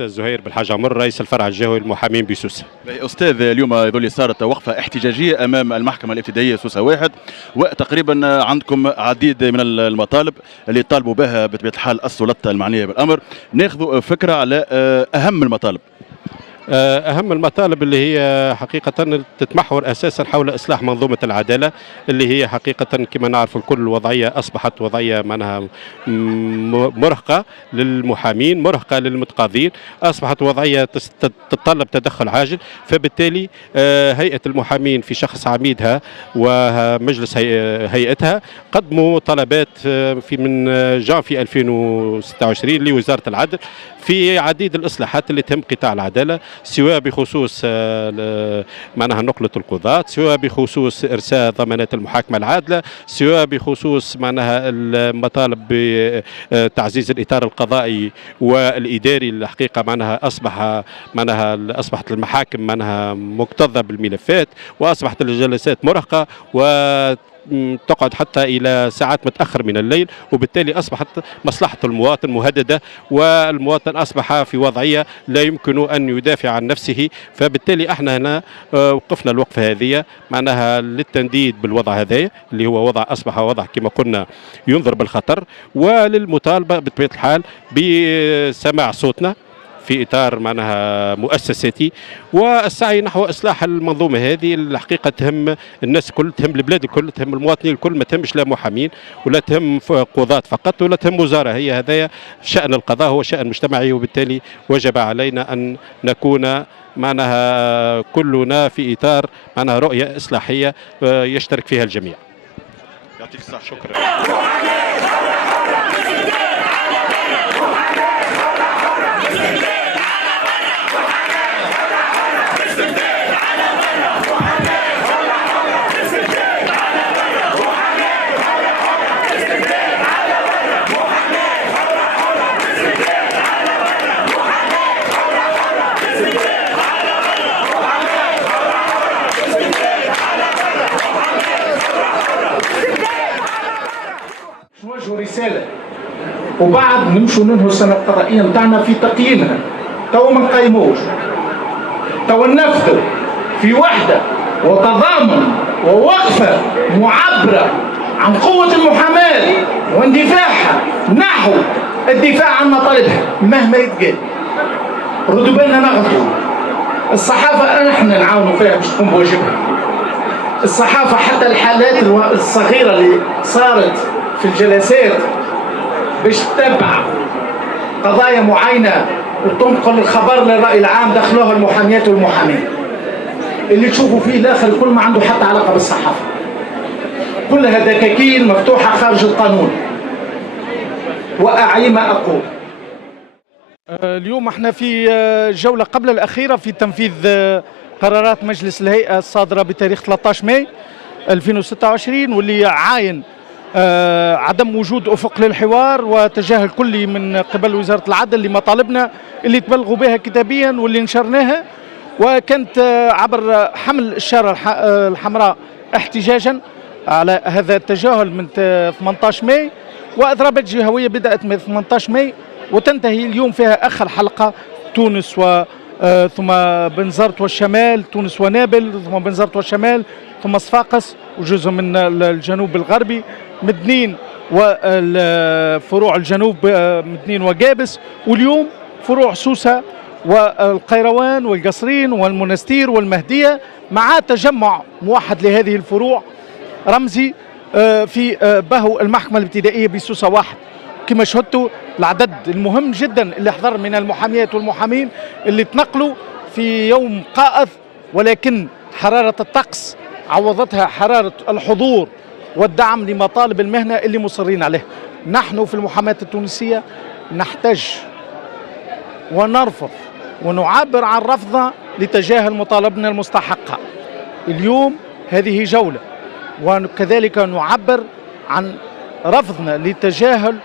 الرئيس زهير بالحاج عمر رئيس الفرع الجهوي للمحامين بسوسة. أستاذ، اليوم يظل صارت وقفة احتجاجية أمام المحكمة الابتدائية سوسة واحد، وتقريبا عندكم عديد من المطالب اللي طالبوا بها بطبيعة الحال السلطات المعنية بالأمر. ناخذ فكرة على أهم المطالب. أهم المطالب اللي هي حقيقة تتمحور أساسا حول إصلاح منظومة العدالة، اللي هي حقيقة كما نعرف الكل الوضعية أصبحت وضعية معناها مرهقة للمحامين، مرهقة للمتقاضين، أصبحت وضعية تتطلب تدخل عاجل. فبالتالي هيئة المحامين في شخص عميدها ومجلس هيئتها قدموا طلبات في من جانفي 2026 لوزارة العدل في عديد الإصلاحات اللي تهم قطاع العدالة، سواء بخصوص معناها نقلة القضاة، سواء بخصوص إرساء ضمانات المحاكمة العادلة، سواء بخصوص معناها المطالب بتعزيز الإطار القضائي والإداري. الحقيقة معناها أصبحت المحاكم معناها مكتظة بالملفات، وأصبحت الجلسات مرهقة تقعد حتى إلى ساعات متأخر من الليل، وبالتالي أصبحت مصلحة المواطن مهددة، والمواطن أصبح في وضعية لا يمكن أن يدافع عن نفسه. فبالتالي احنا هنا وقفنا الوقفة هذه معناها للتنديد بالوضع هذا اللي هو وضع أصبح وضع كما قلنا ينذر بالخطر، وللمطالبة بطبيعة الحال بسماع صوتنا في إطار معناها مؤسساتي، والسعي نحو إصلاح المنظومة هذه. الحقيقة تهم الناس الكل، تهم البلاد الكل، تهم المواطنين الكل، ما تهمش لا محامين ولا تهم قضاة فقط ولا تهم وزارة. هي هذايا شأن القضاء، هو شأن مجتمعي، وبالتالي وجب علينا أن نكون معناها كلنا في إطار معناها رؤية إصلاحية يشترك فيها الجميع. يعطيك الصحة. شكرا. نوجهوا رسالة وبعد نمشوا ننهوا السنة القضائية نتاعنا في تقييمها. تو ما نقيموش، تو ننفذوا في وحدة وتضامن ووقفة معبرة عن قوة المحاماة واندفاعها نحو الدفاع عن مطالبها مهما يتقال. ردوا بالنا نغلطوا. الصحافة نحن نعاونوا فيها باش تقوم بواجبها. الصحافة حتى الحالات الصغيرة اللي صارت في الجلسات باش تتبع قضايا معينة وتنقل الخبر للرأي العام دخلوها المحاميات والمحامين. اللي تشوفوا فيه الآخر كل ما عنده حتى علاقة بالصحافة، كلها دكاكين مفتوحة خارج القانون. وأعي ما أقول. اليوم احنا في الجولة قبل الأخيرة في تنفيذ قرارات مجلس الهيئة الصادرة بتاريخ 13 ماي 2026، واللي عاين عدم وجود أفق للحوار وتجاهل كلي من قبل وزارة العدل لمطالبنا اللي تبلغوا بها كتابيا واللي نشرناها، وكانت عبر حمل الشارة الحمراء احتجاجا على هذا التجاهل من 18 ماي. وأضرابات جهوية بدأت من 18 ماي وتنتهي اليوم فيها آخر حلقة تونس ثم بنزرت والشمال، تونس ونابل، ثم بنزرت والشمال، ثم صفاقس وجزء من الجنوب الغربي، مدنين وفروع الجنوب مدنين وقابس، واليوم فروع سوسة والقيروان والقصرين والمنستير والمهدية، مع تجمع موحد لهذه الفروع رمزي في بهو المحكمة الابتدائية بسوسة واحد. كما شهدتوا العدد المهم جدا اللي حضر من المحاميات والمحامين اللي تنقلوا في يوم قائض، ولكن حرارة الطقس عوضتها حرارة الحضور والدعم لمطالب المهنة اللي مصرين عليه. نحن في المحاماة التونسية نحتاج ونرفض ونعبر عن رفضنا لتجاهل مطالبنا المستحقة. اليوم هذه جولة، وكذلك نعبر عن رفضنا لتجاهل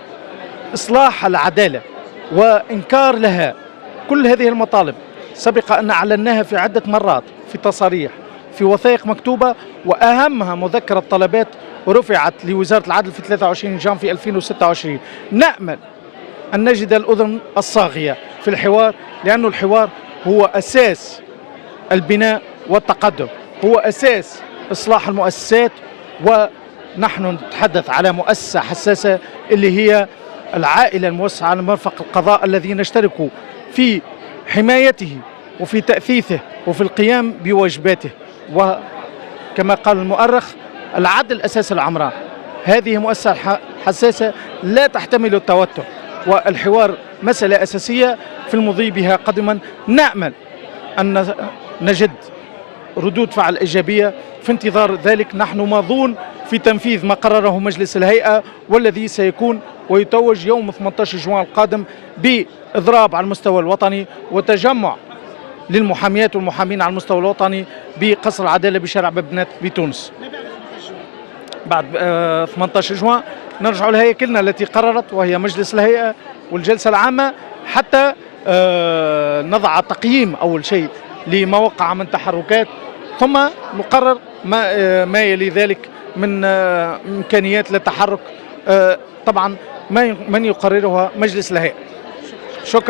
إصلاح العدالة وإنكار لها. كل هذه المطالب سبق أن أعلناها في عدة مرات، في تصاريح، في وثائق مكتوبة، وأهمها مذكرة طلبات رفعت لوزارة العدل في 23 جانفي 2026. نأمل أن نجد الأذن الصاغية في الحوار لأن الحوار هو أساس البناء والتقدم، هو أساس إصلاح المؤسسات. ونحن نتحدث على مؤسسة حساسة اللي هي العائلة الموسعة على مرفق القضاء، الذي نشترك في حمايته وفي تأثيثه وفي القيام بواجباته. وكما قال المؤرخ العدل أساس العمران. هذه مؤسسة حساسة لا تحتمل التوتر، والحوار مسألة أساسية في المضي بها قدما. نأمل أن نجد ردود فعل إيجابية. في انتظار ذلك نحن ماضون في تنفيذ ما قرره مجلس الهيئة، والذي سيكون ويتوج يوم 18 جوان القادم بإضراب على المستوى الوطني وتجمع للمحاميات والمحامين على المستوى الوطني بقصر العدالة بشارع بابنات بتونس. بعد 18 جوان نرجع لهيكلنا التي قررت، وهي مجلس الهيئة والجلسة العامة، حتى نضع تقييم أول شيء لما وقع من تحركات، ثم نقرر ما يلي ذلك من إمكانيات للتحرك. طبعا من يقررها مجلس الهيئة. شكرا.